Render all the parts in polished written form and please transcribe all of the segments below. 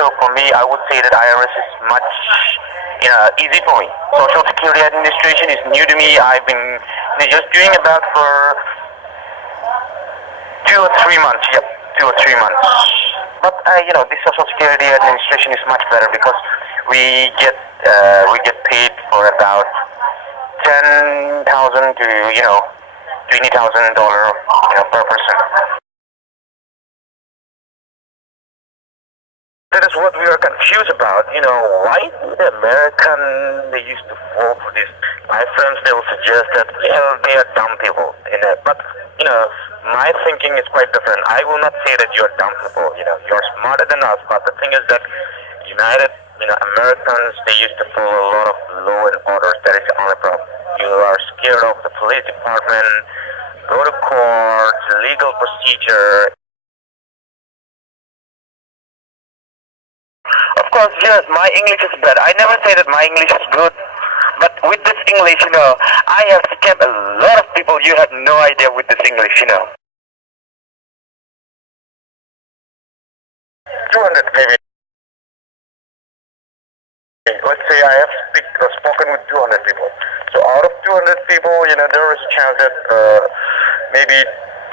So for me, I would say that IRS is much easy for me. Social Security Administration is new to me. I've been just doing about for 2 or 3 months. Yep, 2 or 3 months. But the Social Security Administration is much better because we get paid for about 10,000 to $20,000 per person. That is what we are confused about. Why the American they used to fall for this? My friends they will suggest that they are dumb people. But my thinking is quite different. I will not say that you are dumb people. You're smarter than us. But the thing is that Americans they used to follow a lot of law and orders. That is the only problem. You are scared of the police department, go to court, legal procedure. Of course, yes, my English is bad. I never say that my English is good. But with this English, I have scammed a lot of people. You have no idea with this English, 200 maybe. Let's say I have spoken with 200 people. So out of 200 people, there is a chance that maybe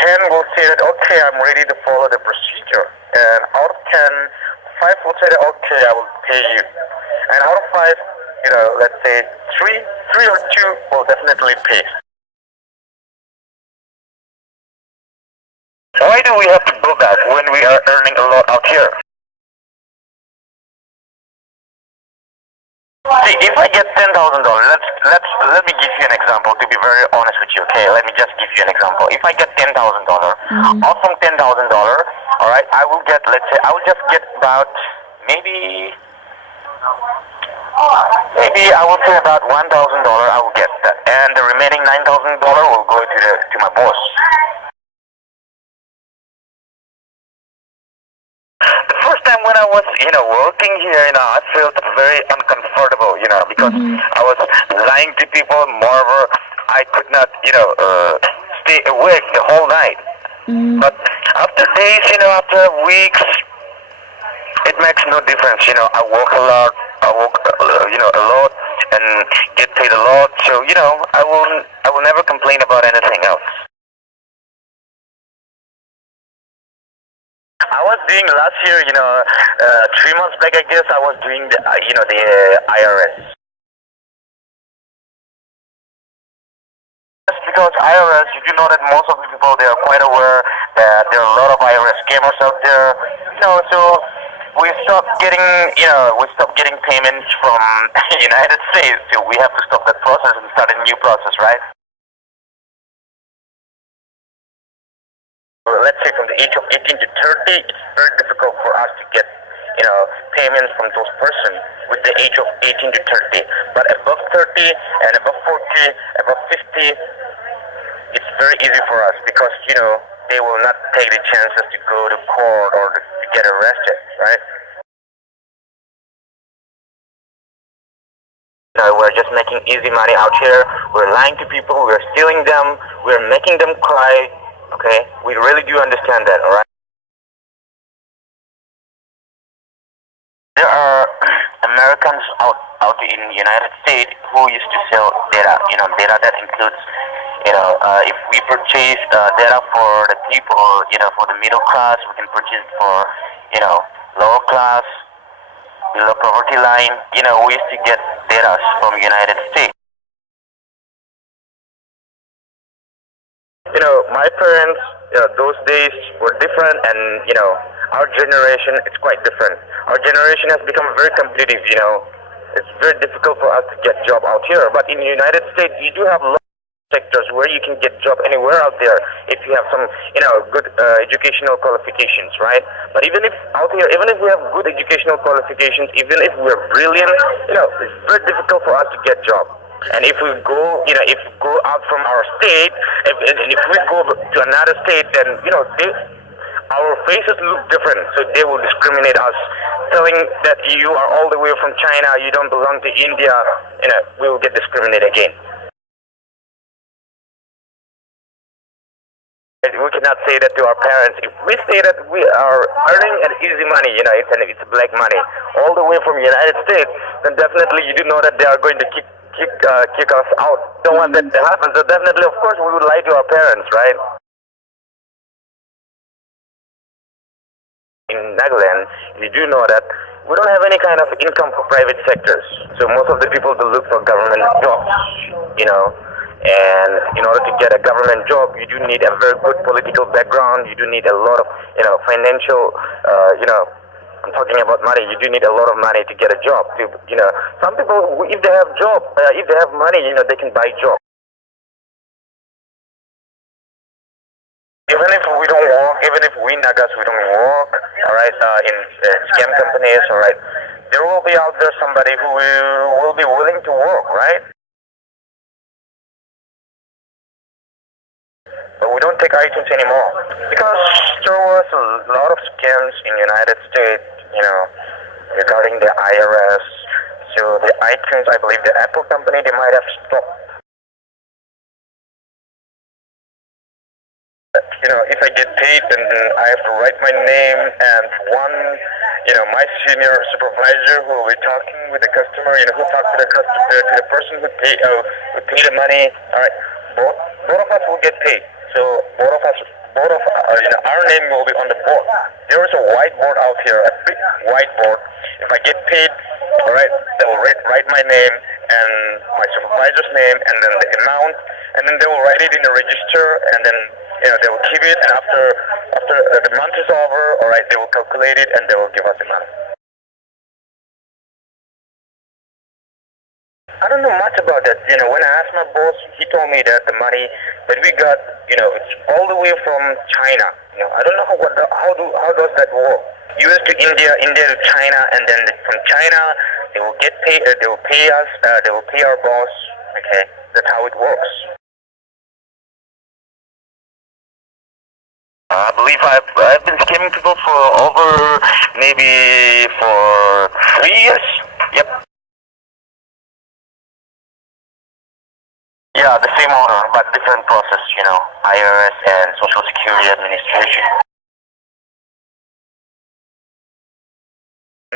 10 will say that, okay, I'm ready to follow the procedure. And out of 10, 5 will say that, okay, I will pay you. And out of 5, let's say 3 or 2 will definitely pay. Why do we have to go back when we are earning a lot out here? See, if I get $10,000, let me give you an example. To be very honest with you, okay? Let me just give you an example. If I get $10,000, off from $10,000, all right, I will just get about maybe I will say about $1,000. I will get that, and the remaining $9,000 will go to my boss. The first time when I was, working here, I felt very uncomfortable, because I was lying to people. Moreover, I could not, stay awake the whole night. But after days, after weeks, it makes no difference. I work a lot, a lot, and get paid a lot. So, I will never complain about anything else. I was doing last year, 3 months back, I guess, I was doing the IRS. Just because IRS, you do know that most of the people, they are quite aware that there are a lot of IRS scammers out there. So we stopped getting payments from United States, so we have to stop that process and start a new process, right? Let's say from the age of 18 to 30, it's very difficult for us to get, payments from those persons with the age of 18 to 30. But above 30 and above 40, above 50, it's very easy for us because, they will not take the chances to go to court or to get arrested, right? We're just making easy money out here. We're lying to people. We're stealing them. We're making them cry. Okay, we really do understand that, alright? There are Americans out in the United States who used to sell data, data that includes, if we purchase data for the people, for the middle class, we can purchase it for, lower class, below poverty line, we used to get data from United States. My parents, those days were different, and our generation, it's quite different. Our generation has become very competitive. It's very difficult for us to get job out here. But in the United States, you do have a lot of sectors where you can get job anywhere out there if you have some, good educational qualifications, right? But even if out here, even if we have good educational qualifications, even if we're brilliant, it's very difficult for us to get job. And if we go, out from our state, if we go to another state, then our faces look different. So they will discriminate us, telling that you are all the way from China, you don't belong to India. We will get discriminated again. We cannot say that to our parents. If we say that we are earning an easy money, it's black money, all the way from United States, then definitely you do know that they are going to kick us out. Don't want that to happen. So definitely, of course, we would lie to our parents, right? In Nagaland, you do know that we don't have any kind of income for private sectors. So most of the people do look for government jobs. And in order to get a government job, you do need a very good political background. You do need a lot of, financial, I'm talking about money. You do need a lot of money to get a job. Some people, if they have if they have money, they can buy jobs. Even if we don't work, even if we Nagas, we don't work, all right, in scam companies, all right, there will be out there somebody who will be willing to work, right? But we don't take iTunes anymore because there was a lot of scams in United States, regarding the IRS. So the iTunes, I believe the Apple company, they might have stopped. If I get paid, then I have to write my name and my senior supervisor who will be talking with the customer, who talk to the customer, to the person who pay the money. All right, both of us will get paid. So our name will be on the board. There is a whiteboard out here, a big whiteboard. If I get paid, all right, they will write my name and my supervisor's name and then the amount, and then they will write it in the register, and then they will keep it. And after the month is over, all right, they will calculate it and they will give us the money. I don't know much about that. When I asked my boss, he told me that the money that we got, it's all the way from China. I don't know how does that work? US to India, India to China, and then from China they will get paid. They will pay us. They will pay our boss. Okay, that's how it works. I believe I've been scamming people for over maybe for 3 years. Yep. Yeah, the same owner, but different process, IRS and Social Security Administration.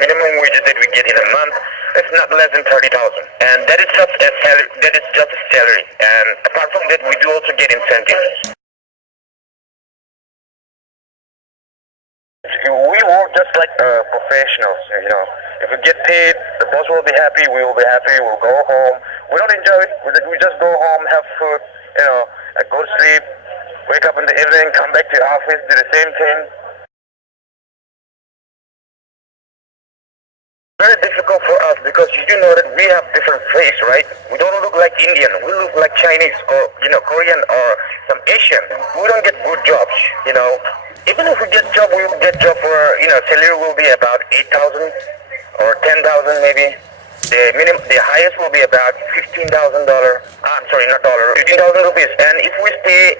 Minimum wage that we get in a month is not less than 30,000, and that is just a salary. That is just a salary, and apart from that, we do also get incentives. We work just like professionals, If we get paid, the boss will be happy, we will be happy, we'll go home. We don't enjoy it, we just go home, have food, go to sleep, wake up in the evening, come back to the office, do the same thing. Very difficult for us because you do know that we have different face, right? We don't look like Indian, we look like Chinese or, Korean or some Asian. We don't get good jobs, Even if we get job, we will get job for, salary will be about 8,000 or 10,000 maybe. The highest will be about $15,000. I'm sorry, not dollar, 15,000 rupees. And if we stay,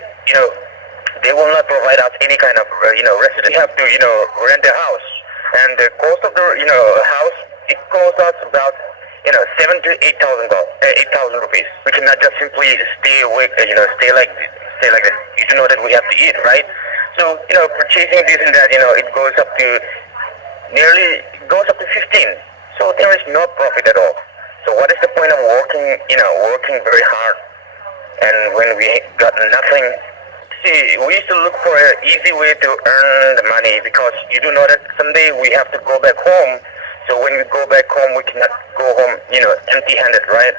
they will not provide us any kind of, residence. We have to, rent a house. And the cost of the, house, it costs us about, $7,000 to $8,000 rupees. We cannot just simply stay awake, stay like this. You do know that we have to eat, right? So, purchasing this and that, it goes up to 15. So there is no profit at all. So what is the point of working very hard and when we got nothing? See, we used to look for an easy way to earn the money because you do know that someday we have to go back home. So when we go back home, we cannot go home, empty-handed, right?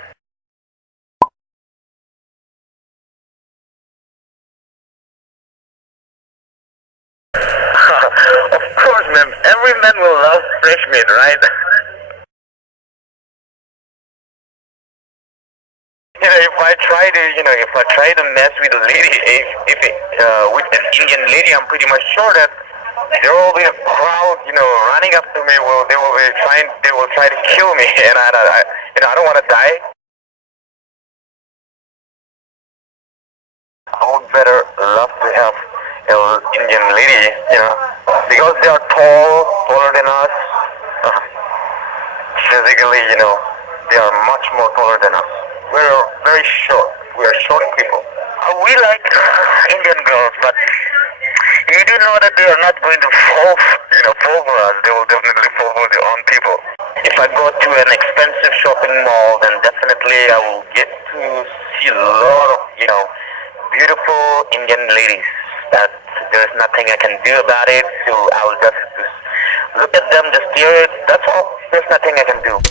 Of course, man. Every man will love fresh meat, right? If I try to mess with a lady, with an Indian lady, I'm pretty much sure that there will be a crowd, running up to me. They will try to kill me, and I don't want to die. I would better love to have an Indian lady, because they are taller than us. Physically, they are much more taller than us. We're very short. We are short people. We like Indian girls, but you know that they are not going to fall for us. They will definitely fall for their own people. If I go to an expensive shopping mall, then definitely I will get to see a lot of, beautiful Indian ladies. That there's nothing I can do about it. So I will just look at them, just stare it. That's all. There's nothing I can do.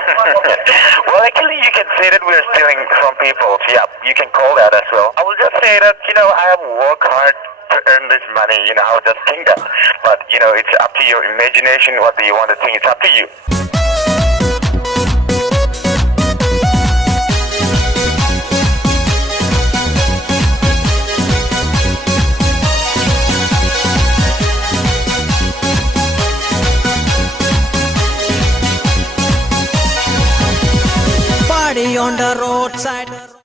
Well, actually, you can say that we're stealing from people. Yeah, you can call that as well. I will just say that, I have worked hard to earn this money. I will just think that. But, it's up to your imagination. What do you want to think? It's up to you. On the roadside.